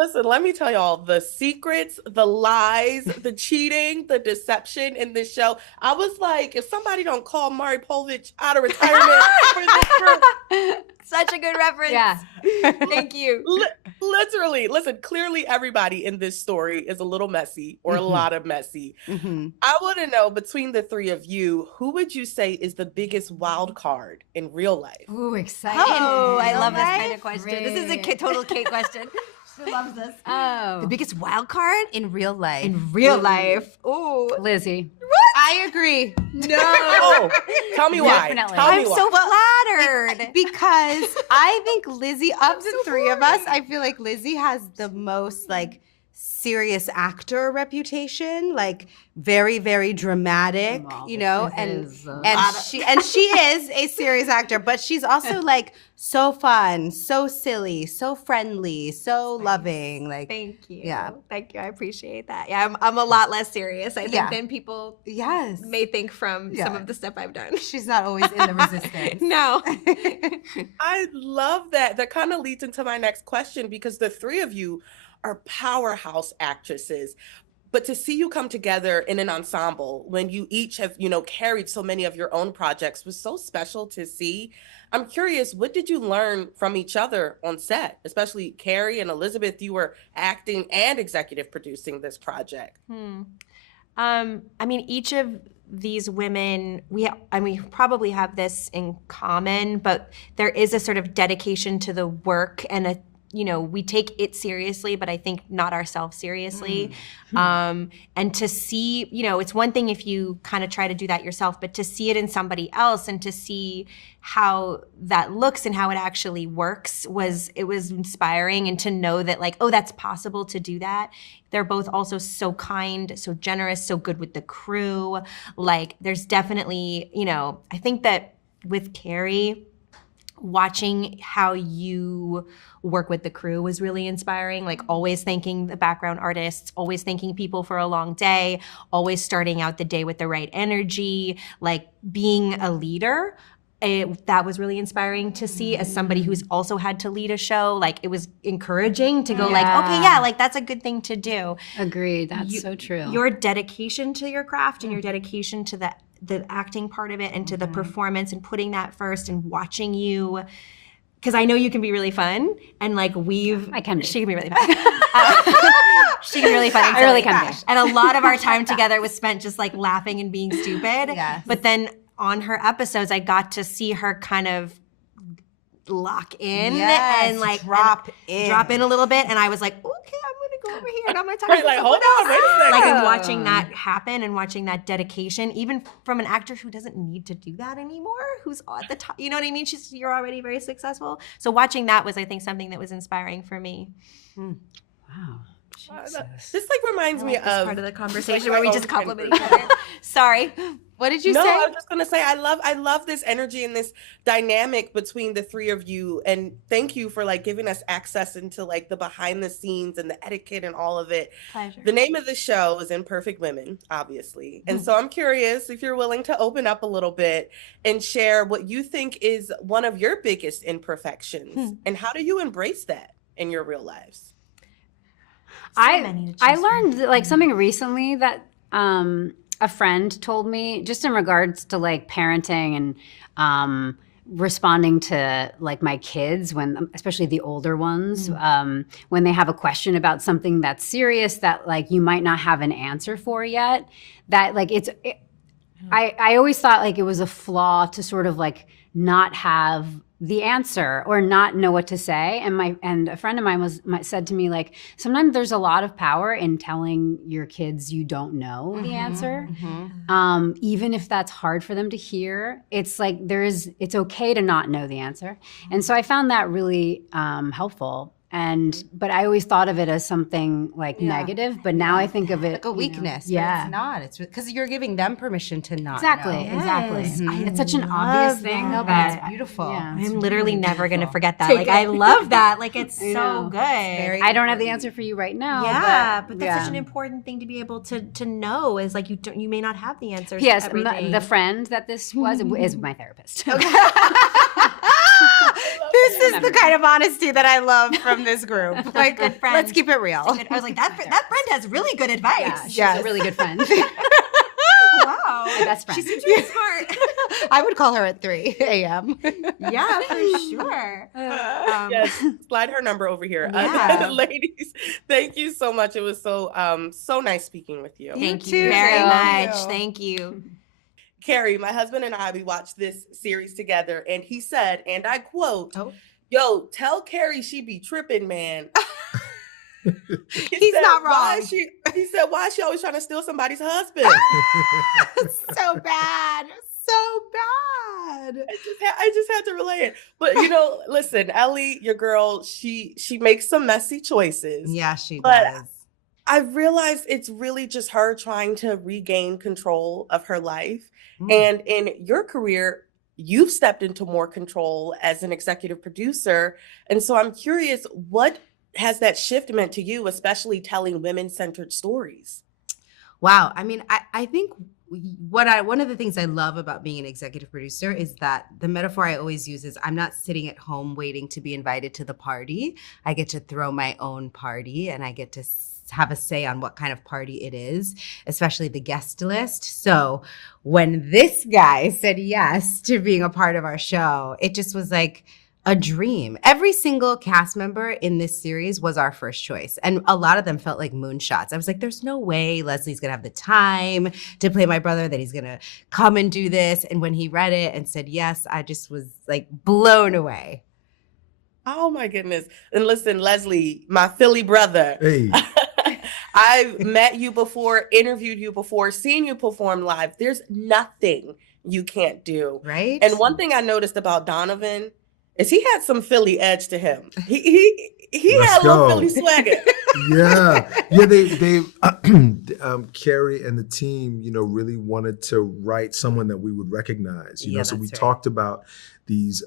Listen, let me tell y'all the secrets, the lies, the cheating, the deception in this show. I was like, if somebody don't call Mari Povich out of retirement for this group, Such a good reference. Yeah. Thank you. literally, listen, clearly everybody in this story is a little messy or a lot of messy. I want to know between the three of you, who would you say is the biggest wild card in real life? Ooh, exciting. Oh, I love this Right? kind of question. Great. This is a total Kate question. She loves this. Oh. The biggest wild card In real life. in real life. Ooh. Lizzie. I agree. Oh, tell me why. Definitely. Tell me I'm why. so flattered. Because I think Lizzie, of the three of us, I feel like Lizzie has the most like serious actor reputation, like very, very dramatic, Well, you know, this and is, she is a serious actor, but she's also like so fun, so silly, so friendly, so loving. Like, Thank you. Yeah. Thank you. I appreciate that. Yeah, I'm a lot less serious, I think, Yeah. than people yes, may think from some Yeah. of the stuff I've done. she's not always in the resistance. No. I love that. That kind of leads into my next question because the three of you are powerhouse actresses. But to see you come together in an ensemble when you each have, carried so many of your own projects was so special to see. I'm curious, what did you learn from each other on set? Especially Kerry and Elisabeth, you were acting and executive producing this project. I mean, each of these women, we probably have this in common, but there is a sort of dedication to the work and we take it seriously, but I think not ourselves seriously. And to see, it's one thing if you kind of try to do that yourself, but to see it in somebody else and to see how that looks and how it actually works was inspiring. And to know that like, oh, that's possible to do that. They're both also so kind, so generous, so good with the crew. Like there's definitely, I think that with Kerry, watching how you work with the crew was really inspiring, like always thanking the background artists, always thanking people for a long day, always starting out the day with the right energy, like being a leader. That was really inspiring to see as somebody who's also had to lead a show. Like it was encouraging to go like, okay, yeah, like that's a good thing to do. Agreed. That's so true. Your dedication to your craft and your dedication to the acting part of it and to the performance and putting that first and watching you, because I know you can be really fun and like I can be. she can be really fun. She can be really fun. And I really silly. can be. And a lot of our time together was spent just like laughing and being stupid. Yes. But then on her episodes, I got to see her kind of lock in Yes, and like drop in a little bit. And I was like, okay, I'm gonna go over here and I'm gonna talk Right, to like, someone hold on, else. wait a second. Like and watching that happen and watching that dedication, even from an actor who doesn't need to do that anymore, who's at the top, you know what I mean? You're already very successful. So watching that was, I think, something that was inspiring for me. Wow. This like reminds me This of part of the conversation my where we own just compliment friend each other. Sorry. What did you No, say? I was just gonna say I love this energy and this dynamic between the three of you, and thank you for like giving us access into like the behind the scenes and the etiquette and all of it. Pleasure. The name of the show is Imperfect Women, obviously, and so I'm curious if you're willing to open up a little bit and share what you think is one of your biggest imperfections, and how do you embrace that in your real lives? I learned like something recently that a friend told me just in regards to like parenting and responding to like my kids when, especially the older ones, when they have a question about something that's serious that like you might not have an answer for yet, that like I always thought like it was a flaw to sort of like not have the answer or not know what to say. And a friend of mine said to me, like, sometimes there's a lot of power in telling your kids you don't know the answer. Even if that's hard for them to hear, it's like it's okay to not know the answer. And so I found that really helpful. But I always thought of it as something like negative, but now I think of it like a weakness. But it's not. It's because you're giving them permission to not exactly, know. exactly. Yes. It's such an obvious thing. No, but that- it's beautiful. Yeah. I'm literally never going to forget that. Take Like, it. I love that. Like, it's I so know. good. Very I don't have the important. answer for you right now. But that's such an important thing to be able to know is like you may not have the answers. Yes, to everything. the friend that this was is my therapist. This is the kind of honesty that I love from this group. Like, Good friend. let's keep it real. I was like, that friend has really good advice. Yeah, she's Yes. a really good friend. Wow. My best friend. She seems really smart. I would call her at 3 a.m. Yeah, for sure. Yes, slide her number over here. Yeah. Ladies, thank you so much. It was so nice speaking with you. Thank You you too. very Thank much. you. Thank you. Kerry, my husband and I, we watched this series together, and he said, and I quote, Oh. "Yo, tell Kerry she be tripping, man." He's not "Why wrong." He said, "Why is she always trying to steal somebody's husband?" So bad. So bad. I just had to relay it. But listen, Ellie, your girl, she makes some messy choices. Yeah, she But does. I've realized it's really just her trying to regain control of her life. Mm. And in your career, you've stepped into more control as an executive producer. And so I'm curious, what has that shift meant to you, especially telling women-centered stories? Wow. I mean, I think one of the things I love about being an executive producer is that the metaphor I always use is I'm not sitting at home waiting to be invited to the party. I get to throw my own party, and I get to have a say on what kind of party it is, especially the guest list. So when this guy said yes to being a part of our show, it just was like a dream. Every single cast member in this series was our first choice. And a lot of them felt like moonshots. I was like, there's no way Leslie's gonna have the time to play my brother, that he's gonna come and do this. And when he read it and said yes, I just was like blown away. Oh my goodness. And listen, Leslie, my Philly brother. Hey. I've met you before, interviewed you before, seen you perform live. There's nothing you can't do. Right? And one thing I noticed about Donovan is he had some Philly edge to him. He Let's had a little go. Philly swagger. Yeah. They Kerry and the team, really wanted to write someone that we would recognize. Yeah, So we that's right. talked about these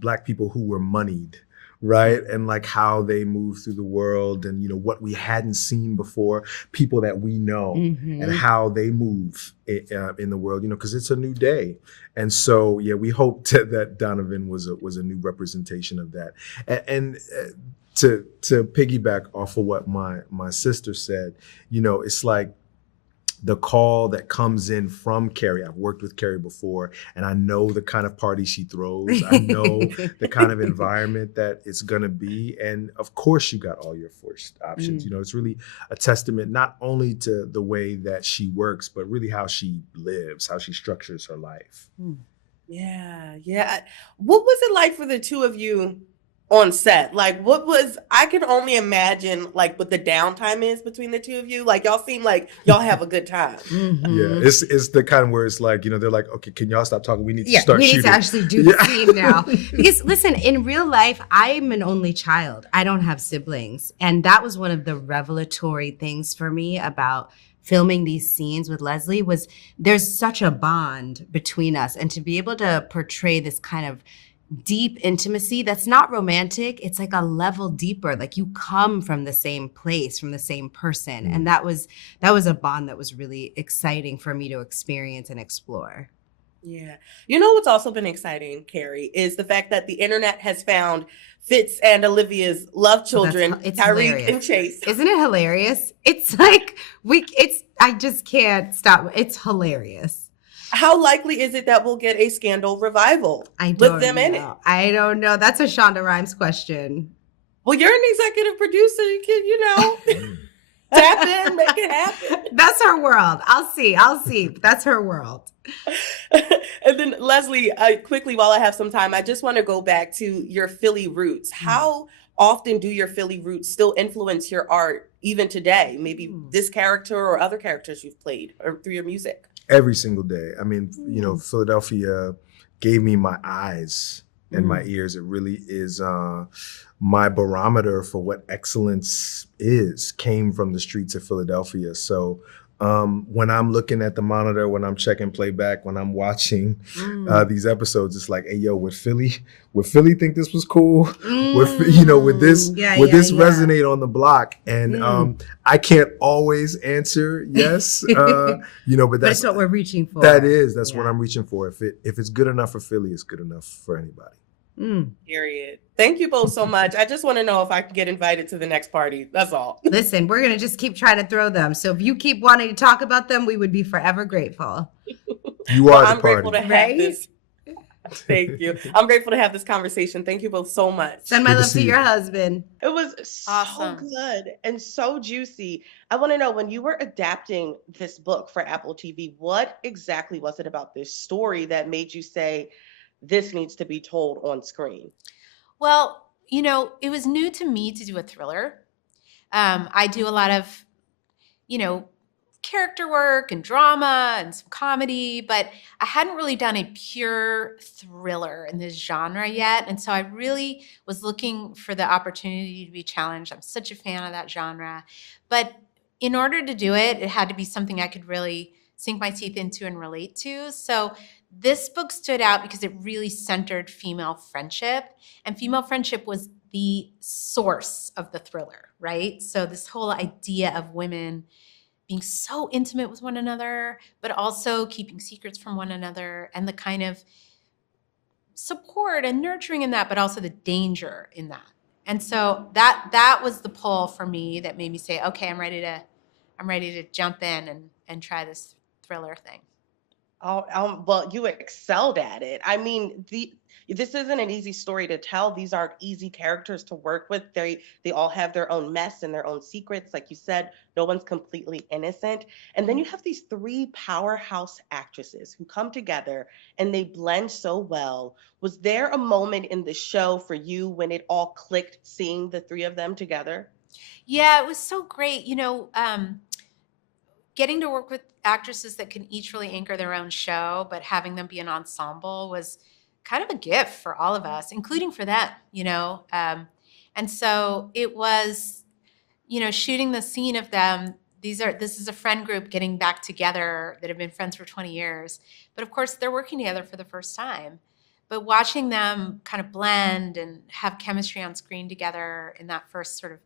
Black people who were moneyed, right? And like how they move through the world, and what we hadn't seen before, people that we know, Mhm. and how they move in the world, because it's a new day. And so, yeah, we hoped that Donovan was a new representation of that. And to piggyback off of what my sister said, it's like the call that comes in from Kerry. I've worked with Kerry before, and I know the kind of party she throws. I know the kind of environment that it's going to be. And of course, you got all your first options. It's really a testament not only to the way that she works, but really how she lives, how she structures her life. Yeah. What was it like for the two of you on set? Like, I can only imagine like what the downtime is between the two of you. Like, y'all seem like y'all have a good time. Mhm. Yeah, it's the kind where it's like, they're like, okay, can y'all stop talking? We need to Yeah, start we need shooting. to actually do the scene now. Because listen, in real life, I'm an only child. I don't have siblings. And that was one of the revelatory things for me about filming these scenes with Leslie, was there's such a bond between us. And to be able to portray this kind of deep intimacy that's not romantic, it's like a level deeper, like you come from the same place, from the same person. And that was a bond that was really exciting for me to experience and explore. Yeah. What's also been exciting, Kerry, is the fact that the internet has found Fitz and Olivia's love children, it's Tyreek hilarious. and Chase. Isn't it hilarious? It's like I just can't stop. It's hilarious. How likely is it that we'll get a Scandal revival I with don't them know. in it? I don't know. That's a Shonda Rhimes question. Well, you're an executive producer. You can, tap in, make it happen. That's her world. I'll see. That's her world. And then Leslie, quickly, while I have some time, I just want to go back to your Philly roots. How often do your Philly roots still influence your art even today? Maybe this character or other characters you've played or through your music? Every single day. I mean, Philadelphia gave me my eyes and my ears. It really is my barometer for what excellence is, came from the streets of Philadelphia. So when I'm looking at the monitor, when I'm checking playback, when I'm watching these episodes, it's like, hey, yo, would Philly think this was cool? Would this resonate on the block? And I can't always answer yes, but that's what we're reaching for. That's what I'm reaching for. If it's good enough for Philly, it's good enough for anybody. Mm. Period. Thank you both so much. I just want to know if I can get invited to the next party. That's all. Listen, we're going to just keep trying to throw them. So if you keep wanting to talk about them, we would be forever grateful. You Well, are the I'm grateful party. to have Right? this. Thank you. I'm grateful to have this conversation. Thank you both so much. Send my Good to love to see your you. husband. It was so Awesome. good and so juicy. I want to know, when you were adapting this book for Apple TV, what exactly was it about this story that made you say, this needs to be told on screen? Well, it was new to me to do a thriller. I do a lot of, you know, character work and drama and some comedy, but I hadn't really done a pure thriller in this genre yet. And so I really was looking for the opportunity to be challenged. I'm such a fan of that genre. But in order to do it, it had to be something I could really sink my teeth into and relate to. So this book stood out because it really centered female friendship, and female friendship was the source of the thriller, right? So this whole idea of women being so intimate with one another, but also keeping secrets from one another, and the kind of support and nurturing in that, but also the danger in that. And so that was the pull for me that made me say, okay, I'm ready to jump in and try this thriller thing. Oh, well, you excelled at it. I mean, this isn't an easy story to tell. These aren't easy characters to work with. They all have their own mess and their own secrets. Like you said, no one's completely innocent. And then you have these three powerhouse actresses who come together and they blend so well. Was there a moment in the show for you when it all clicked, seeing the three of them together? Yeah, it was so great. Getting to work with actresses that can each really anchor their own show, but having them be an ensemble was kind of a gift for all of us, including for them. And so it was, shooting the scene of them. This is a friend group getting back together that have been friends for 20 years. But of course, they're working together for the first time. But watching them kind of blend and have chemistry on screen together in that first sort of,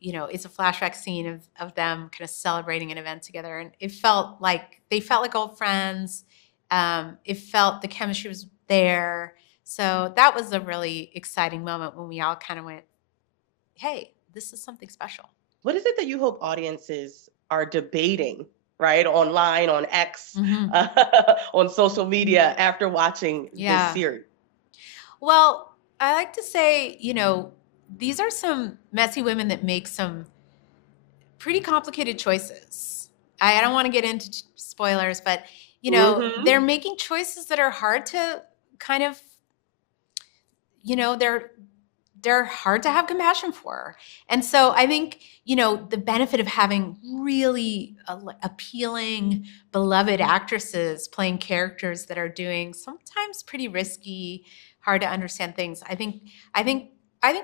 it's a flashback scene of them kind of celebrating an event together. And it felt like they felt like old friends. It felt the chemistry was there. So that was a really exciting moment when we all kind of went, hey, this is something special. What is it that you hope audiences are debating, right? Online, on X, Mm-hmm. on social media after watching this Yeah. series? Well, I like to say, these are some messy women that make some pretty complicated choices. I don't want to get into spoilers, but they're making choices that are hard to kind of, they're hard to have compassion for. And so I think, the benefit of having really appealing, beloved actresses playing characters that are doing sometimes pretty risky, hard to understand things. I think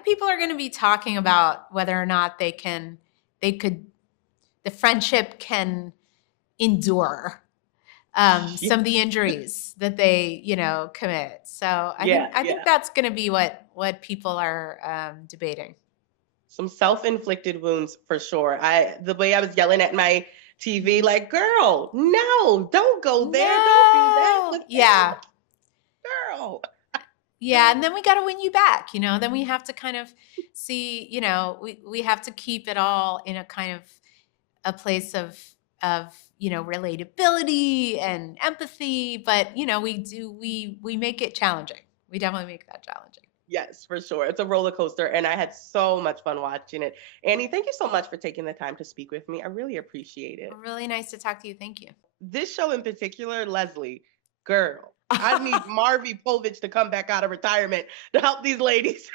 people are going to be talking about whether or not the friendship can endure some of the injuries that they, commit. So I think that's going to be what people are debating. Some self-inflicted wounds for sure. The way I was yelling at my TV, like, girl, no, don't go there, don't do that. Look Yeah. out, girl. Yeah, and then we got to win you back, then we have to kind of see, we have to keep it all in a kind of a place of relatability and empathy, but we make it challenging. We definitely make that challenging. Yes, for sure. It's a roller coaster, and I had so much fun watching it. Annie, thank you so much for taking the time to speak with me. I really appreciate it. Really nice to talk to you. Thank you. This show in particular, Leslie, girl, I need Marvy Povich to come back out of retirement to help these ladies.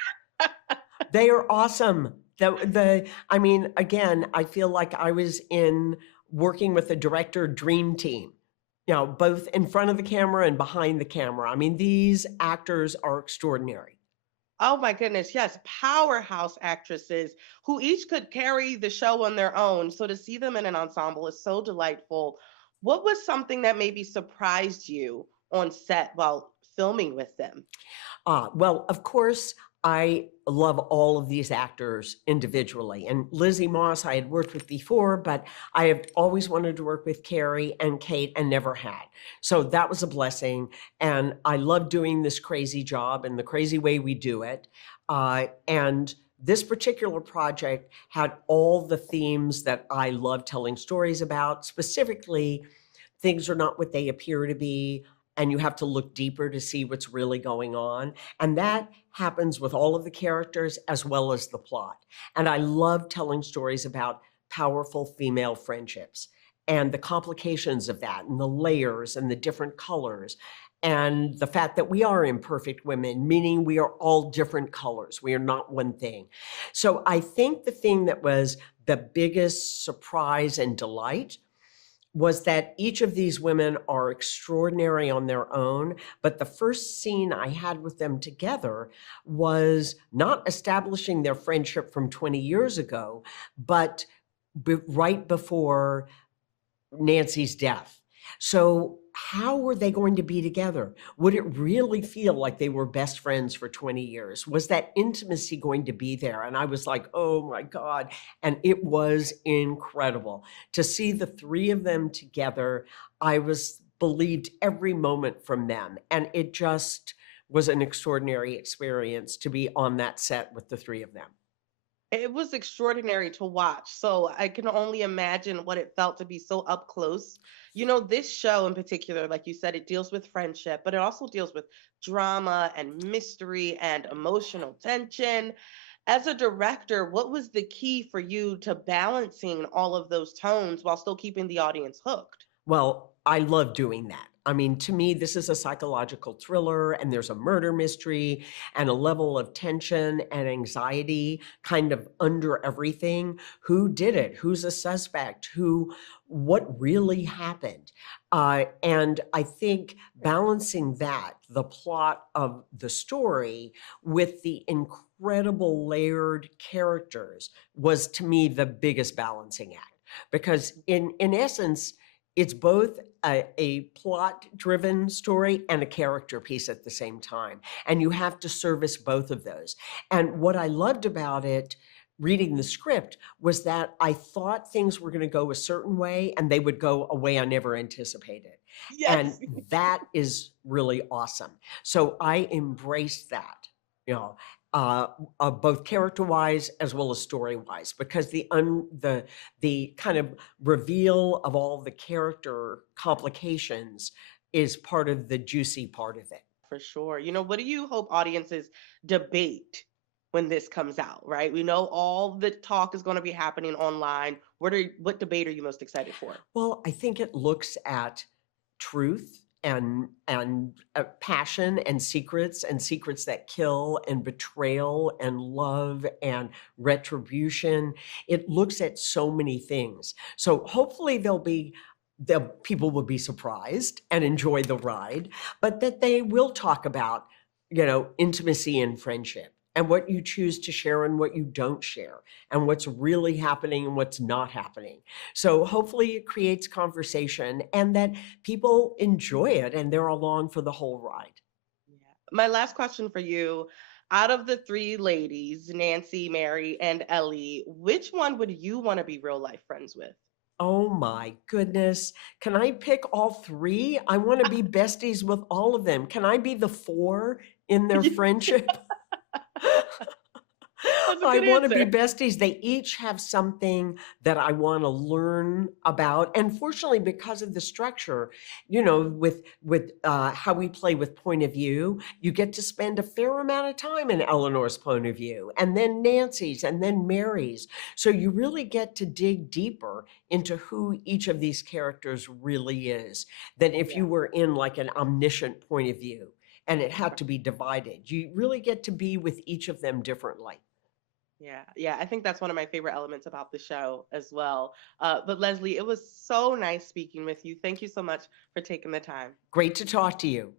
They are awesome. I mean, again, I feel like I was working with a director dream team, both in front of the camera and behind the camera. I mean, these actors are extraordinary. Oh my goodness, yes, powerhouse actresses who each could carry the show on their own. So to see them in an ensemble is so delightful. What was something that maybe surprised you on set while filming with them? Well, of course, I love all of these actors individually. And Lizzie Moss, I had worked with before, but I have always wanted to work with Kerry and Kate and never had. So that was a blessing. And I love doing this crazy job and the crazy way we do it. And this particular project had all the themes that I love telling stories about, specifically, things are not what they appear to be, and you have to look deeper to see what's really going on. And that happens with all of the characters as well as the plot. And I love telling stories about powerful female friendships and the complications of that and the layers and the different colors and the fact that we are imperfect women, meaning we are all different colors. We are not one thing. So I think the thing that was the biggest surprise and delight was that each of these women are extraordinary on their own. But the first scene I had with them together was not establishing their friendship from 20 years ago, but right before Nancy's death. So how were they going to be together? Would it really feel like they were best friends for 20 years? Was that intimacy going to be there? And I was like, oh my God. And it was incredible to see the three of them together. I was believed every moment from them. And it just was an extraordinary experience to be on that set with the three of them. It was extraordinary to watch. So I can only imagine what it felt to be so up close. This show in particular, like you said, it deals with friendship, but it also deals with drama and mystery and emotional tension. As a director, what was the key for you to balancing all of those tones while still keeping the audience hooked? Well, I love doing that. I mean, to me, this is a psychological thriller, and there's a murder mystery and a level of tension and anxiety kind of under everything. Who did it? Who's a suspect? What really happened? And I think balancing that, the plot of the story, with the incredible layered characters was to me the biggest balancing act. Because in essence, it's both a plot-driven story and a character piece at the same time. And you have to service both of those. And what I loved about it, reading the script, was that I thought things were going to go a certain way and they would go a way I never anticipated. And Yes. that is really awesome. So I embraced that, you know, both character-wise as well as story-wise, because the kind of reveal of all the character complications is part of the juicy part of it. For sure. What do you hope audiences debate when this comes out, right? We know all the talk is going to be happening online. What debate are you most excited for? Well, I think it looks at truth and passion and secrets that kill and betrayal and love and retribution. It looks at so many things. So hopefully the people will be surprised and enjoy the ride, but that they will talk about, intimacy and friendship and what you choose to share and what you don't share and what's really happening and what's not happening. So hopefully it creates conversation and that people enjoy it and they're along for the whole ride. Yeah. My last question for you, out of the three ladies, Nancy, Mary, and Ellie, which one would you want to be real life friends with? Oh my goodness. Can I pick all three? I want to be besties with all of them. Can I be the four in their friendship? That's a I good want to be answer. besties. They each have something that I want to learn about. And fortunately, because of the structure, with how we play with point of view, you get to spend a fair amount of time in Eleanor's point of view, and then Nancy's, and then Mary's. So you really get to dig deeper into who each of these characters really is than if Yeah. you were in like an omniscient point of view and it had to be divided. You really get to be with each of them differently. Yeah, yeah, I think that's one of my favorite elements about the show as well. But Leslie, it was so nice speaking with you. Thank you so much for taking the time. Great to talk to you.